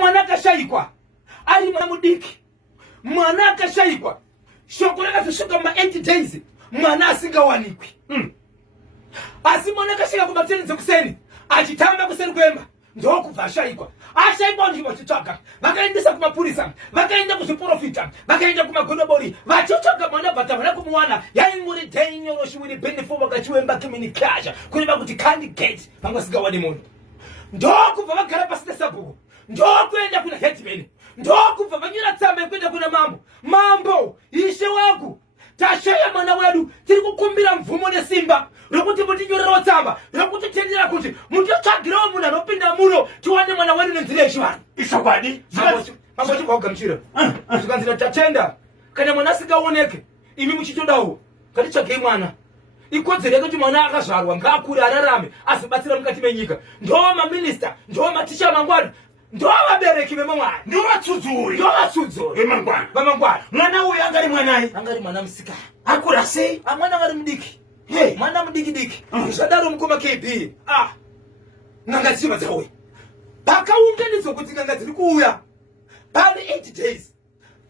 mwana akashayikwa ari mwana mudiki, mwana akashayikwa shoko rakasvika ma 8 days mwana asingawanikwi. Asi mwana akashayika kumatenzi kuseni achitamba kuseni kwemba ndokubva ashayikwa. Ashayikwa nzvimbo chitsvaga, vakaendesa kumapurisa, vakaenda kuzviprofita, vakaenda kumagodobori vachitsvaga mwana bhata vana kumuwana. Yaimuri dainyoroshi wiri benefo vakachiwemba kimini kasha kureva kuti candidate vangasingawani munhu. Ndokubva vagara pasi nesabhuku, ndokuenda kuna headman, ndokubva vanyora tsamba yekuenda kuna mambo. Mambo, ishe wangu, tashaya mwana wedu, tiri kukumbira mvumo nesimba rokuti mutinyorero tsamba rokuti tendera kuti mutotsvagirawo munhu anopinda muno tiwane mwana wedu nenzira yechivanhu. Ishokwadi mambo chikaugamuchira zvikanzira tatenda kana mwana asingaoneke imi muchitodawo ngatitsvagei mwana. Ikodzero yekuti mwana akazvarwa ngaakure ararame azobatsira mukati menyika. Ndova maminista, ndova maticha mangwana, ndova vabereki vemamwana, ndovatsudzuri vemangwana. Mwana uyu angari mwanai? Angari mwana musikana. Akura sei? Mwana angari mudiki. Mwana mudiki. Zvadaro mukoma KB. N'anga dziva dzawe pakaunganidzwa kuti n'anga dziri kuuya pane 8 days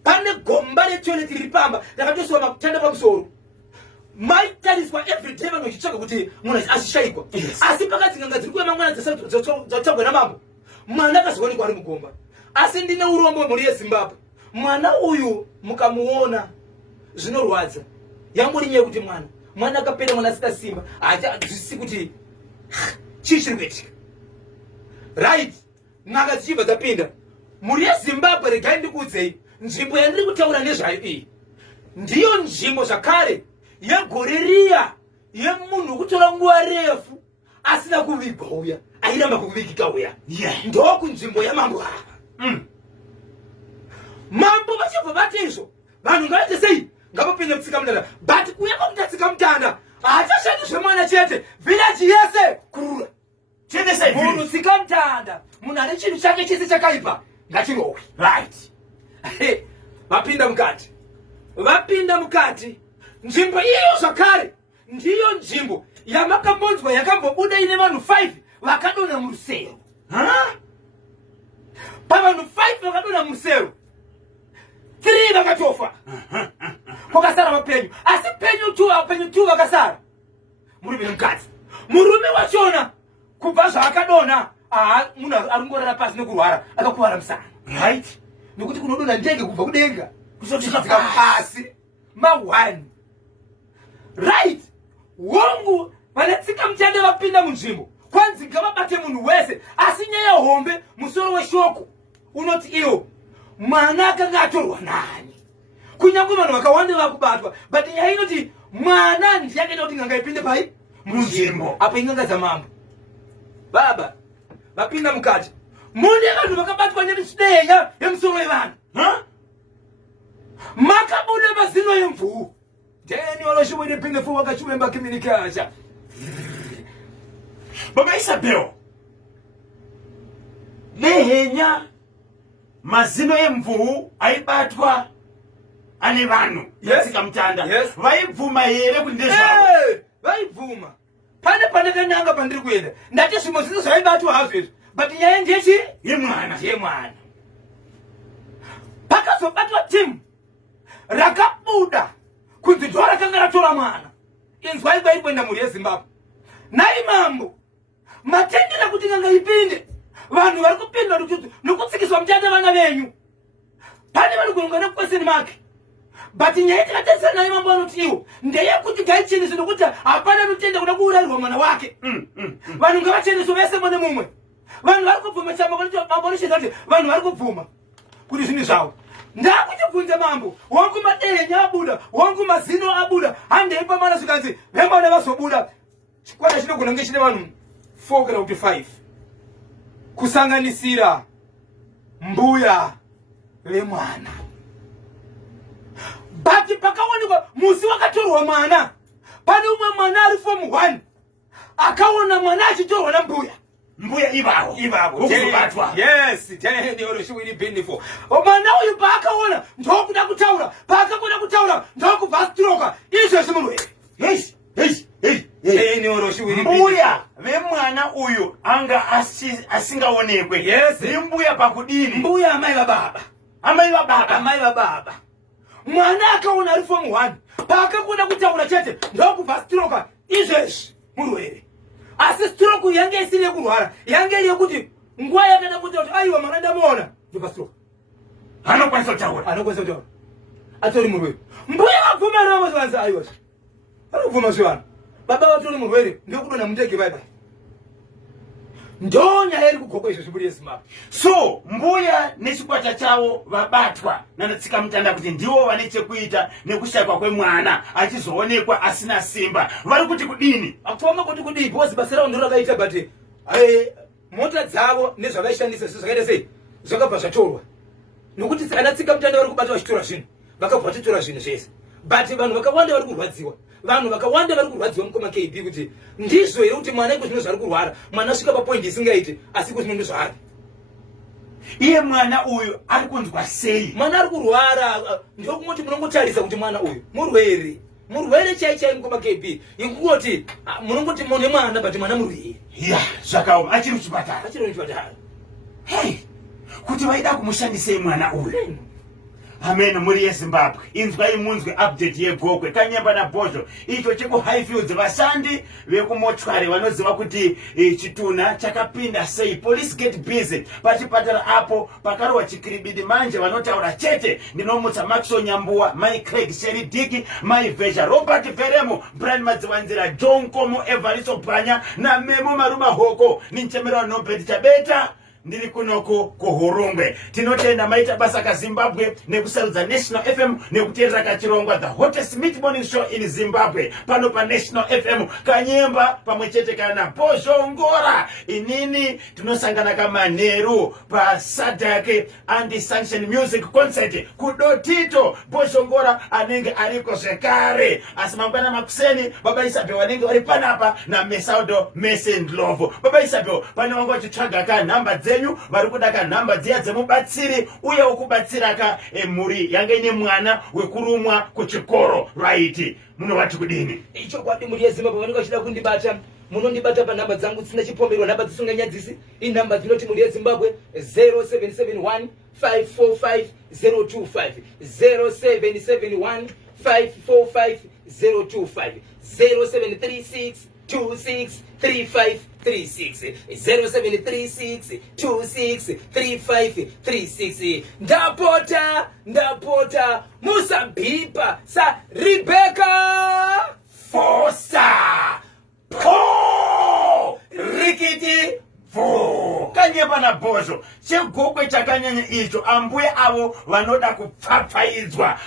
pane gomba retoilet riri pamba rakatosiwa makutanda pamusoro. Maitariswa everyday vanhu vachitsvaga kuti munhu ashayikwa. Asi pakati n'anga dziri kuuya mangwana dzatsvagwa namambo mwana akazowanikwa ari mugomba. Asi ndine urombo mhuri yeZimbabwe, mwana uyu mukamuona zvinorwadza. Yangori nyaya yekuti mwana akapera mwana asina simba haachazwisisi kuti chii chiri kuitika. Right, n'anga dzichibva dzapinda mhuri yeZimbabwe. Regai ndikuudzei, nzvimbo yandiri kutaura nezvayo iyi ndiyo nzvimbo zvakare yegore riya yemunhu wekutora nguva refu asina kuvigwa uya airamba kuvigika uya. Ndokunzvimbo yamambo ava. Mambo vachibva vati izvo vanhu ngavaite sei? Ngavapinde kutsika mutanda. But kuya kwakutatsika mutanda haachashandi zvemwana chete, village yese kurura chete sei. Munhu tsika mutanda, munhu ane chinhu chake chese chakaipa ngatirohwe. Right. Vapinda mukati. Nzvimbo iyoyo zvakare ndiyo nzvimbo yamakambonzwa yakambobuda ine vanhu 5 vakadonha murusero. Pavanhu 5 vakadonha murusero 3 vakatofa. Kwakasara vapenyu. Asi penyu 2 vakasara. Murume nemukadzi. Murume wachona kubva zvaakadonha munhu arungorara pasi nekurwara akakuvara musana. Right. Nokuti kunodonha ndege kubva kudenga kuzotsika pasi ma1. Right. Wongu vanatsika mutanda vapinda munzvimbo kwanzi ngavabate munhu wese. Asi nyaya hombe musoro weshoko unoti iyo mwana akanga atorwa nani. Kunyange vanhu vakawanda vakubatwa, but nyaya inoti mwana ndiye akaita kuti n'anga ipinde pai munzvimbo. Apa inganga dzamambo. Baba vapinda mukati mune vanhu vakabatwa nemishideya yemusoro wevanhu. Makabuda mazino yemvuu ndeni waloshiwire pinge fu wakachumemba kiminikasha. Baba Isabel, nehenya mazino yemvuu aibatwa ane vanhu yatsika mutanda. Vaibvuma here kuti ndezvavo? Vaibvuma. Pane kananga pandiri kuenda ndati zvimwe zvino zvaibatwa hazvo izvo, but nyaya ndechi yemwana. Pakazobatwa timu rakabuda kunzi ndo rakanga ratora mwana. Inzwai kwairi kuenda mhuri yeZimbabwe. Nai mambo matendera kuti n'anga ipinde. Vanhu vari kupinda nokutsikiswa mutanda vana venyu. Pane vari kuungana kukweseni make. But nyaya tikatarisa nai mambo anoti iwo ndeyekuti ngaicheneswe nokuti hapana anotenda kuda kuurarirwa mwana wake. Vanhu ngavacheneswe vese mune mumwe. Vanhu vari kubvuma chamba mabonosheza kuti vanhu vari kubvuma kuti zvinhu zvavo. Ndakuchibvunza mambo, wangu madenya abuda, wangu mazino abuda, handeipa mana zvikanzi vemwana vazobuda. Chikwata chinogona kunge chine vanhu 4 kana kuti 5 kusanganisira mbuya vemwana. But pakaonekwa musi wakatorwa mwana, pane umwe mwana ari form 1 akaona mwana achitorwa nambuya. Mbuya ivavo ukubatwa. Yes, tene oroshiwiri benefo. Mwana uyu paakaona ndokuda kutaura, paakakuda kutaura ndokubva stroke. Izvo zvimunhu. Hey. ni oroshi wiri mbuya vemwana uyu anga asingaonekwe. Yes. Ni mbuya pakudini. Mbuya amai baba. Mwana akaona ari form 1 paakakunda kutaura chete ndokubva stroke izvezvi murwere. Asi stroke yange isiri yekurwara, yange iri yekuti nguva yakada kuita kuti aiwa mwana ndamuona ndobva stroke. Anokwanisa kutaura. Atori murwere. Mbuya vabvuma ravozvanza aiwa. Arikubvuma zvivana. Baba vatori murwere ndokudonha mundege bye bye. Ndonya iri kuGogo izvo zviburi yeZimbabwe. So mbuya nechikwata chavo vabatwa nanatsika mutanda kuti ndivo vane chekuita nekushayikwa kwemwana achizoonekwa asina simba. Vari kuti kudini? Akutonga kuti kudini bosi basa ravo ndiro rakaita but mota dzavo nezvavaishandisa zvakaita sei zvakabva zvatorwa. Nokuti anatsika mutanda vari kubata vachitora zvinhu vakabva vachitora zvinhu zvese. But vanhu vakawanda vari kurwadziwa. Vanhu vakawanda vari kurwadziwa mukoma KB kuti ndizvo here kuti mwana iko zvino zvari kurwara, mwana asvika papoint isingaiti asi iko zvino ndizvaari. Iye mwana uyu ari kunzwa sei? Mwana ari kurwara ndokungoti munongotarisa kuti mwana uyu murwere chai mukoma KB. Ingoti munongoti mune mwana but mwana murwere. Ya, zvakaoma achiri muchipatara. Hey, kuti vaida kumushandisei mwana uyu? Amen. Muri yeZimbabwe inzwai munzwe update yeGogo Kanyemba naBhozho. Icho chekuHighfields vashandi vekumotwari vanoziva kuti chituna chakapinda sei. Police get busy pachipatara apo pakarohwa chikiribidi manje vanotaura chete. Ndinomutsa Maxo Nyambuwa, Mai Craig, Sherry Diki, Mai Vesha, Robert Veremo, Brian Madziwanzira, John Komo, Evaristo Banya na Memo Maruma Hoko. Ninchemera Nobet Chabeta ndiri kunoko kuHurungwe. Tinotenda maita basa kaZimbabwe nekusarudza National FM nekuteerera kachirongwa the hottest mid morning show in Zimbabwe pano pa National FM Kanyemba pamwechete kana Bhozhongora. Inini tinosangana kamanheru pa Sadake and Sanction Music Concert kudotito Bhozhongora anenge ariko zvekare. Asi mangwana makuseni Baba Isabel vanenge vari panapa na Mesaudo Mesendlovo. Baba Isabel pane vangu vachitsvaga ka nhamba dzenyu vari kuda ka nhamba dziya dzemubatsiri uye wokubatsira ka mhuri yange ine mwana wekurumwa kuchikoro right. Munovati kudini? Icho kwadi muri yeZimbabwe vanenge vachida kundibata munondibata panhamba dzangu dzisina chipomerwa, nhamba dzisinganyadzisi. Inhamba dzinoti muri yeZimbabwe 0771 545 025 0771 545 025 0736 263536 0736 263536. Ndapota musabhipa sa Rebecca Fosa po rikiti vo Kanyemba naBhozho cheGogo chakanyanya icho ambuye avo vanoda kupfapfaidzwa.